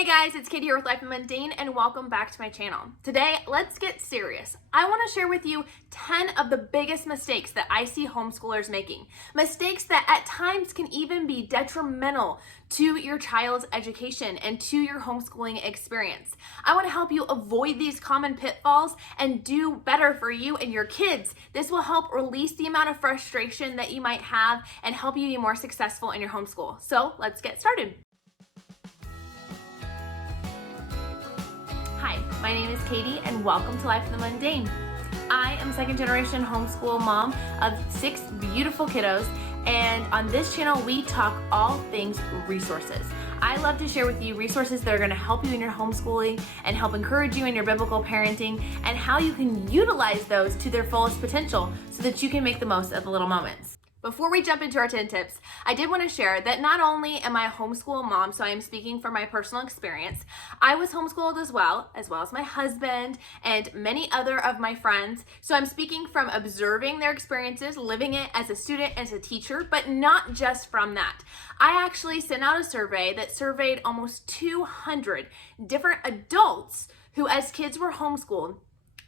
Hey guys, it's Katie here with Life in Mundane and welcome back to my channel. Today, let's get serious. I want to share with you 10 of the biggest mistakes that I see homeschoolers making. Mistakes that at times can even be detrimental to your child's education and to your homeschooling experience. I want to help you avoid these common pitfalls and do better for you and your kids. This will help release the amount of frustration that you might have and help you be more successful in your homeschool. So let's get started. Hi, my name is Katie and welcome to Life in the Mundane. I am a second generation homeschool mom of 6 beautiful kiddos, and on this channel we talk all things resources. I love to share with you resources that are going to help you in your homeschooling and help encourage you in your biblical parenting and how you can utilize those to their fullest potential so that you can make the most of the little moments. Before we jump into our 10 tips, I did want to share that not only am I a homeschool mom, so I am speaking from my personal experience, I was homeschooled as well as my husband and many other of my friends. So I'm speaking from observing their experiences, living it as a student, as a teacher, but not just from that. I actually sent out a survey that surveyed almost 200 different adults who as kids were homeschooled,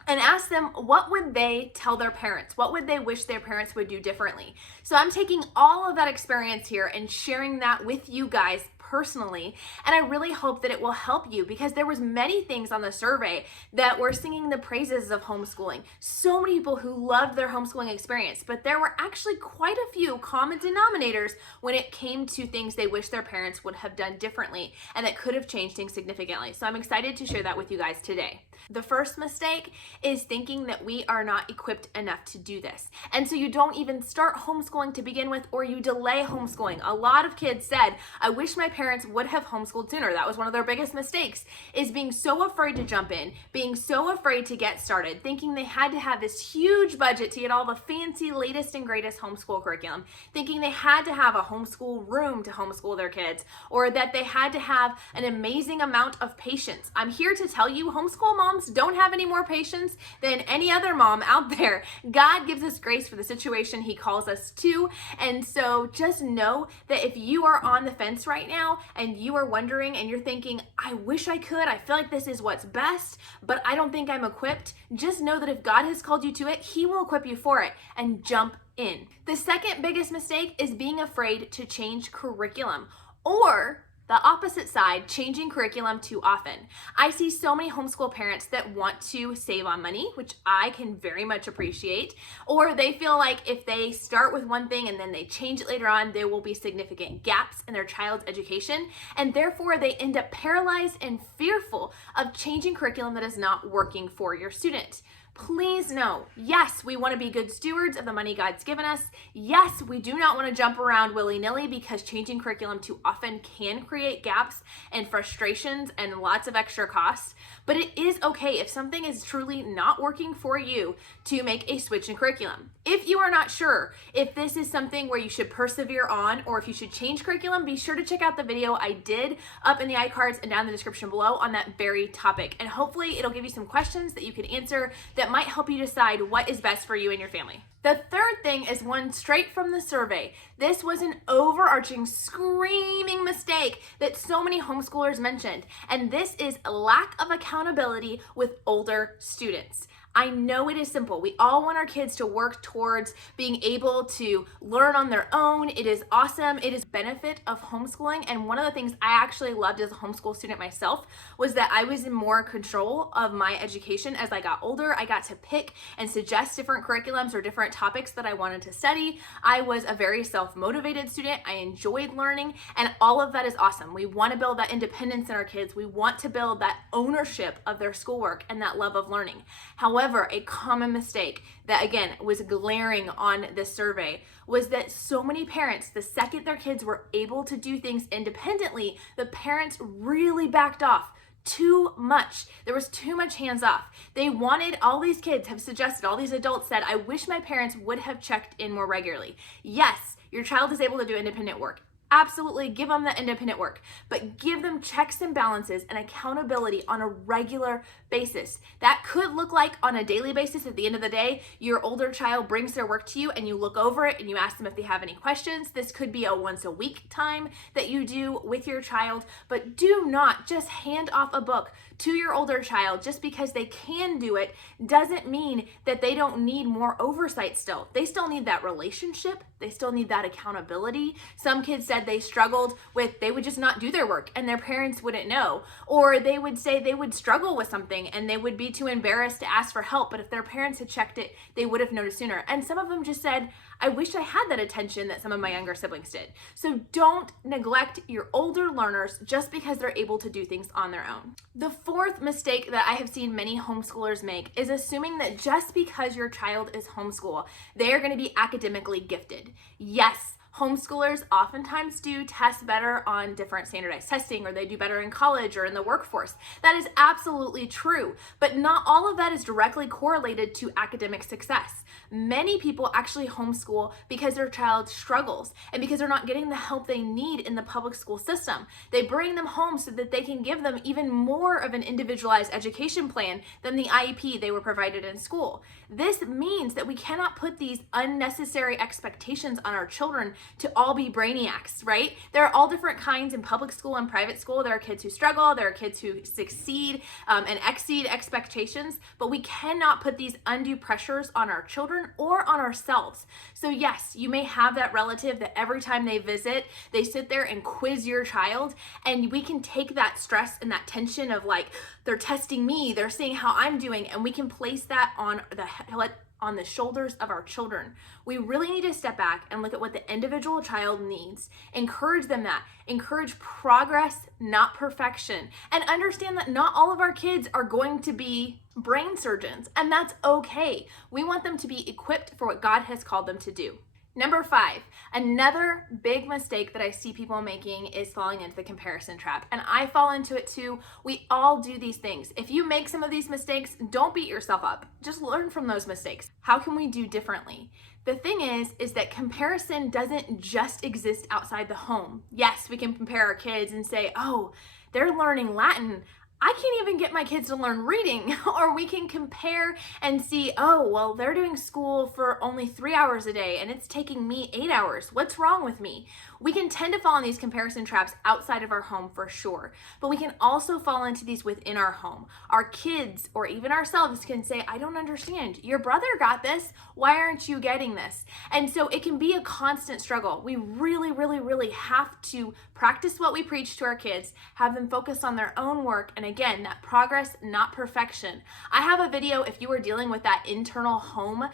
and ask them what would they tell their parents, what would they wish their parents would do differently. So I'm taking all of that experience here and sharing that with you guys personally, and I really hope that it will help you because there was many things on the survey that were singing the praises of homeschooling. So many people who loved their homeschooling experience, but there were actually quite a few common denominators when it came to things they wish their parents would have done differently and that could have changed things significantly. So I'm excited to share that with you guys today. The first mistake is thinking that we are not equipped enough to do this. And so you don't even start homeschooling to begin with, or you delay homeschooling. A lot of kids said, I wish my parents would have homeschooled sooner. That was one of their biggest mistakes, is being so afraid to jump in, being so afraid to get started, thinking they had to have this huge budget to get all the fancy latest and greatest homeschool curriculum, thinking they had to have a homeschool room to homeschool their kids, or that they had to have an amazing amount of patience. I'm here to tell you, homeschool moms don't have any more patience than any other mom out there. God gives us grace for the situation He calls us to, and so just know that if you are on the fence right now and you are wondering and you're thinking, I wish I could, I feel like this is what's best, but I don't think I'm equipped, just know that if God has called you to it, He will equip you for it, and jump in. The second biggest mistake is being afraid to change curriculum, or the opposite side, changing curriculum too often. I see so many homeschool parents that want to save on money, which I can very much appreciate, or they feel like if they start with one thing and then they change it later on, there will be significant gaps in their child's education, and therefore they end up paralyzed and fearful of changing curriculum that is not working for your student. Please know, yes, we want to be good stewards of the money God's given us. Yes, we do not want to jump around willy-nilly because changing curriculum too often can create gaps and frustrations and lots of extra costs. But it is okay if something is truly not working for you to make a switch in curriculum. If you are not sure if this is something where you should persevere on or if you should change curriculum, be sure to check out the video I did up in the iCards and down in the description below on that very topic. And hopefully it'll give you some questions that you can answer that might help you decide what is best for you and your family. The third thing is one straight from the survey. This was an overarching, screaming mistake that so many homeschoolers mentioned, and this is a lack of accountability with older students. I know it is simple. We all want our kids to work towards being able to learn on their own. It is awesome. It is benefit of homeschooling. And one of the things I actually loved as a homeschool student myself was that I was in more control of my education as I got older. I got to pick and suggest different curriculums or different topics that I wanted to study. I was a very self-motivated student. I enjoyed learning, and all of that is awesome. We want to build that independence in our kids. We want to build that ownership of their schoolwork and that love of learning. However, a common mistake that, again, was glaring on this survey was that so many parents, the second their kids were able to do things independently, the parents really backed off too much. There was too much hands off. They wanted, all these kids have suggested, all these adults said, I wish my parents would have checked in more regularly. Yes, your child is able to do independent work. Absolutely give them that independent work, but give them checks and balances and accountability on a regular basis. That could look like on a daily basis. At the end of the day, your older child brings their work to you and you look over it and you ask them if they have any questions. This could be a once a week time that you do with your child, but do not just hand off a book to your older child just because they can do it doesn't mean that they don't need more oversight still. They still need that relationship. They still need that accountability. Some kids said they struggled with, they would just not do their work and their parents wouldn't know. Or they would say they would struggle with something and they would be too embarrassed to ask for help. But if their parents had checked it, they would have noticed sooner. And some of them just said, I wish I had that attention that some of my younger siblings did. So don't neglect your older learners just because they're able to do things on their own. The fourth mistake that I have seen many homeschoolers make is assuming that just because your child is homeschool, they are going to be academically gifted. Yes, homeschoolers oftentimes do test better on different standardized testing, or they do better in college or in the workforce. That is absolutely true, but not all of that is directly correlated to academic success. Many people actually homeschool because their child struggles and because they're not getting the help they need in the public school system. They bring them home so that they can give them even more of an individualized education plan than the IEP they were provided in school. This means that we cannot put these unnecessary expectations on our children to all be brainiacs, right? There are all different kinds in public school and private school. There are kids who struggle, there are kids who succeed and exceed expectations, but we cannot put these undue pressures on our children or on ourselves. So yes, you may have that relative that every time they visit, they sit there and quiz your child, and we can take that stress and that tension of like, they're testing me, they're seeing how I'm doing, and we can place that on the shoulders of our children. We really need to step back and look at what the individual child needs. Encourage them that. Encourage progress, not perfection. And understand that not all of our kids are going to be brain surgeons, and that's okay. We want them to be equipped for what God has called them to do. Number 5, another big mistake that I see people making is falling into the comparison trap. And I fall into it too. We all do these things. If you make some of these mistakes, don't beat yourself up. Just learn from those mistakes. How can we do differently? The thing is that comparison doesn't just exist outside the home. Yes, we can compare our kids and say, oh, they're learning Latin. I can't even get my kids to learn reading. Or we can compare and see, oh, well, they're doing school for only 3 hours a day and it's taking me 8 hours. What's wrong with me? We can tend to fall in these comparison traps outside of our home for sure, but we can also fall into these within our home. Our kids or even ourselves can say, I don't understand. Your brother got this. Why aren't you getting this? And so it can be a constant struggle. We really, really, really have to practice what we preach to our kids, have them focus on their own work, and again, that progress, not perfection. I have a video if you are dealing with that internal home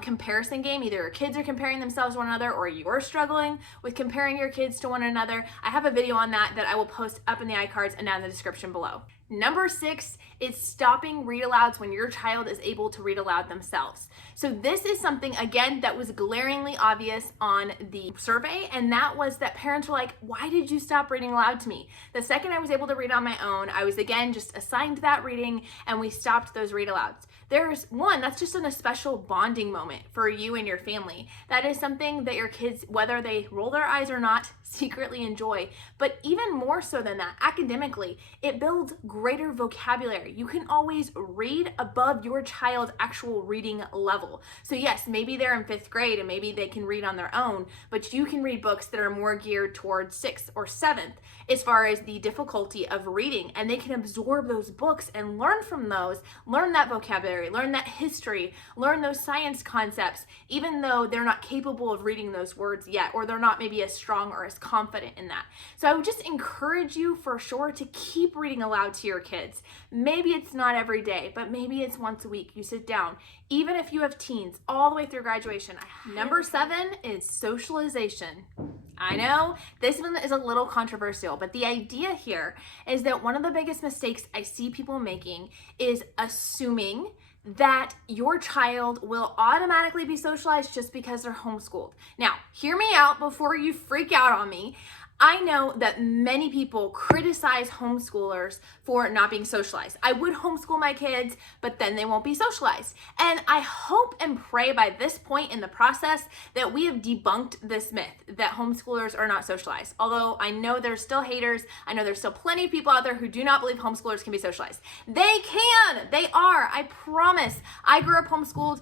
comparison game, either your kids are comparing themselves to one another or you're struggling with comparing your kids to one another. I have a video on that I will post up in the iCards and down in the description below. Number 6 is stopping read alouds when your child is able to read aloud themselves. So this is something, again, that was glaringly obvious on the survey, and that was that parents were like, why did you stop reading aloud to me? The second I was able to read on my own, I was again just assigned that reading and we stopped those read alouds. There's one, that's just a special bonding moment for you and your family. That is something that your kids, whether they roll their eyes or not, secretly enjoy. But even more so than that, academically, it builds greater vocabulary. You can always read above your child's actual reading level. So yes, maybe they're in 5th grade and maybe they can read on their own, but you can read books that are more geared towards 6th or 7th as far as the difficulty of reading, and they can absorb those books and learn from those, learn that vocabulary, learn that history, learn those science concepts, even though they're not capable of reading those words yet, or they're not maybe as strong or as confident in that. So I would just encourage you for sure to keep reading aloud to your kids. Maybe it's not every day, but maybe it's once a week. You sit down, even if you have teens all the way through graduation. Number 7 is socialization. I know this one is a little controversial, but the idea here is that one of the biggest mistakes I see people making is assuming that your child will automatically be socialized just because they're homeschooled. Now, hear me out before you freak out on me. I know that many people criticize homeschoolers for not being socialized. I would homeschool my kids, but then they won't be socialized. And I hope and pray by this point in the process that we have debunked this myth that homeschoolers are not socialized. Although I know there's still haters, I know there's still plenty of people out there who do not believe homeschoolers can be socialized. They can, they are, I promise. I grew up homeschooled.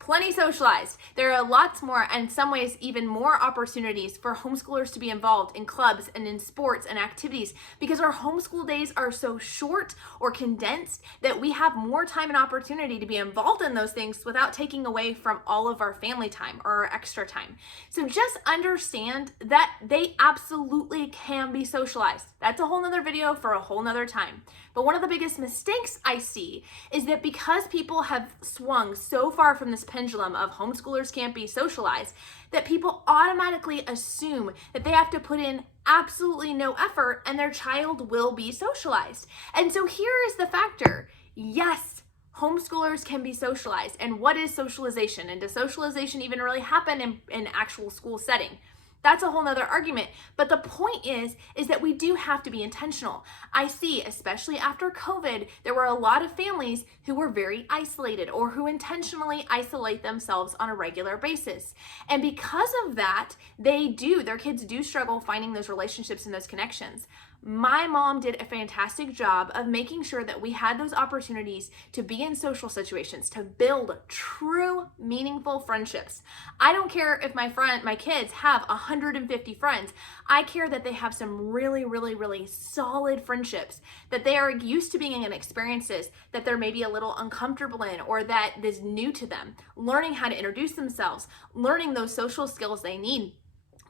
Plenty socialized. There are lots more, and in some ways even more opportunities for homeschoolers to be involved in clubs and in sports and activities, because our homeschool days are so short or condensed that we have more time and opportunity to be involved in those things without taking away from all of our family time or our extra time. So just understand that they absolutely can be socialized. That's a whole nother video for a whole nother time. But one of the biggest mistakes I see is that because people have swung so far from this pendulum of homeschoolers can't be socialized, that people automatically assume that they have to put in absolutely no effort and their child will be socialized. And so here is the factor. Yes, homeschoolers can be socialized. And what is socialization? And does socialization even really happen in actual school setting? That's a whole nother argument. But the point is that we do have to be intentional. I see, especially after COVID, there were a lot of families who were very isolated or who intentionally isolate themselves on a regular basis. And because of that, their kids do struggle finding those relationships and those connections. My mom did a fantastic job of making sure that we had those opportunities to be in social situations, to build true, meaningful friendships. I don't care if my kids have 150 friends. I care that they have some really, really, really solid friendships, that they are used to being in experiences that they're maybe a little uncomfortable in or that is new to them, learning how to introduce themselves, learning those social skills they need.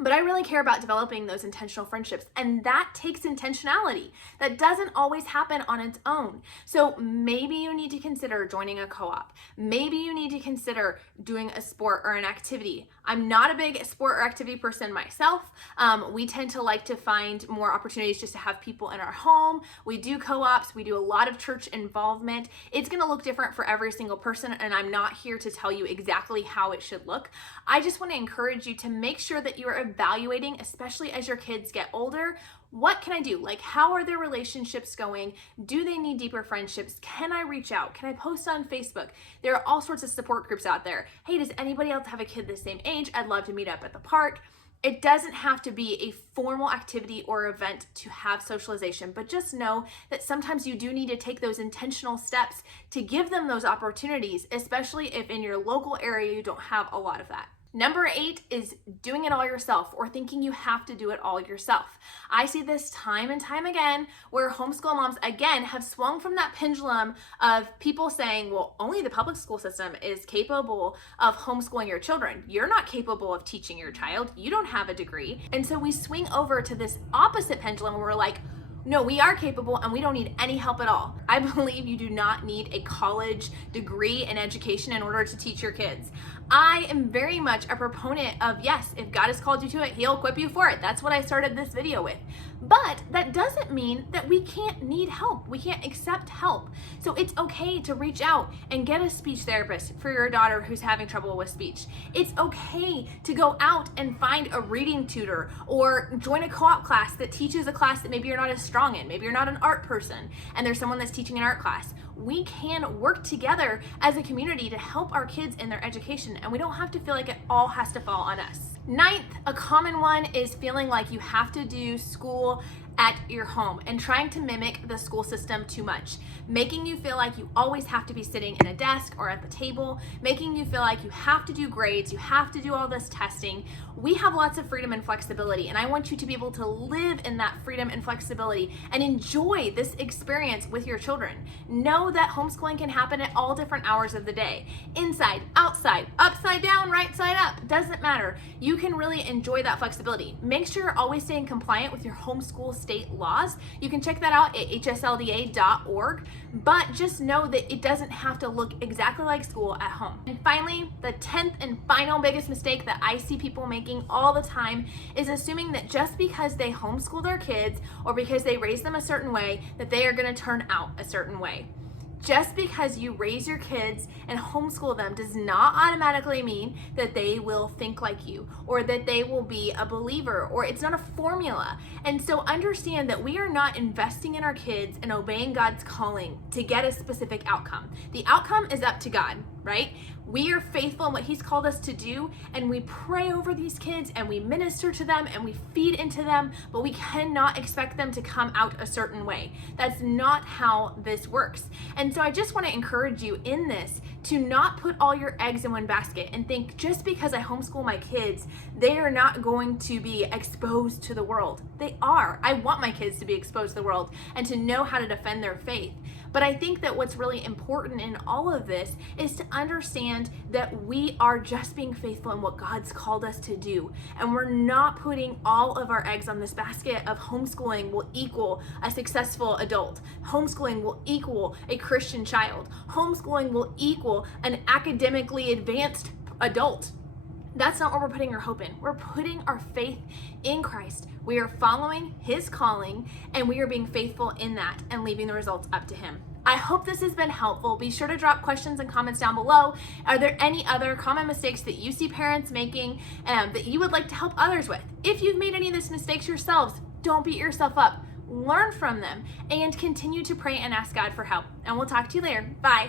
But I really care about developing those intentional friendships, and that takes intentionality. That doesn't always happen on its own. So maybe you need to consider joining a co-op. Maybe you need to consider doing a sport or an activity. I'm not a big sport or activity person myself. We tend to like to find more opportunities just to have people in our home. We do co-ops. We do a lot of church involvement. It's going to look different for every single person, and I'm not here to tell you exactly how it should look. I just want to encourage you to make sure that you are evaluating, especially as your kids get older. What can I do? Like, how are their relationships going? Do they need deeper friendships? Can I reach out? Can I post on Facebook? There are all sorts of support groups out there. Hey, does anybody else have a kid the same age? I'd love to meet up at the park. It doesn't have to be a formal activity or event to have socialization, but just know that sometimes you do need to take those intentional steps to give them those opportunities, especially if in your local area you don't have a lot of that. Number 8 is doing it all yourself or thinking you have to do it all yourself. I see this time and time again where homeschool moms, again, have swung from that pendulum of people saying, well, only the public school system is capable of homeschooling your children. You're not capable of teaching your child. You don't have a degree. And so we swing over to this opposite pendulum where we're like, no, we are capable and we don't need any help at all. I believe you do not need a college degree in education in order to teach your kids. I am very much a proponent of, yes, if God has called you to it, He'll equip you for it. That's what I started this video with. But that doesn't mean that we can't need help. We can't accept help. So it's okay to reach out and get a speech therapist for your daughter who's having trouble with speech. It's okay to go out and find a reading tutor or join a co-op class that teaches a class that maybe you're not as strong in. Maybe you're not an art person and there's someone that's teaching an art class. We can work together as a community to help our kids in their education, and we don't have to feel like it all has to fall on us. 9th, a common one is feeling like you have to do school at your home and trying to mimic the school system too much, making you feel like you always have to be sitting in a desk or at the table, making you feel like you have to do grades, you have to do all this testing. We have lots of freedom and flexibility, and I want you to be able to live in that freedom and flexibility and enjoy this experience with your children. Know that homeschooling can happen at all different hours of the day. Inside, outside, upside down, right side up, doesn't matter. You can really enjoy that flexibility. Make sure you're always staying compliant with your homeschool state laws. You can check that out at hslda.org, but just know that it doesn't have to look exactly like school at home. And finally, the 10th and final biggest mistake that I see people making all the time is assuming that just because they homeschool their kids or because they raise them a certain way, that they are going to turn out a certain way. Just because you raise your kids and homeschool them does not automatically mean that they will think like you or that they will be a believer, or it's not a formula. And so understand that we are not investing in our kids and obeying God's calling to get a specific outcome. The outcome is up to God, right? We are faithful in what He's called us to do, and we pray over these kids and we minister to them and we feed into them, but we cannot expect them to come out a certain way. That's not how this works. And so I just want to encourage you in this to not put all your eggs in one basket and think just because I homeschool my kids, they are not going to be exposed to the world. They are. I want my kids to be exposed to the world and to know how to defend their faith. But I think that what's really important in all of this is to understand that we are just being faithful in what God's called us to do. And we're not putting all of our eggs on this basket of homeschooling will equal a successful adult. Homeschooling will equal a Christian child. Homeschooling will equal an academically advanced adult. That's not what we're putting our hope in. We're putting our faith in Christ. We are following His calling, and we are being faithful in that and leaving the results up to Him. I hope this has been helpful. Be sure to drop questions and comments down below. Are there any other common mistakes that you see parents making that you would like to help others with? If you've made any of these mistakes yourselves, don't beat yourself up. Learn from them and continue to pray and ask God for help. And we'll talk to you later. Bye.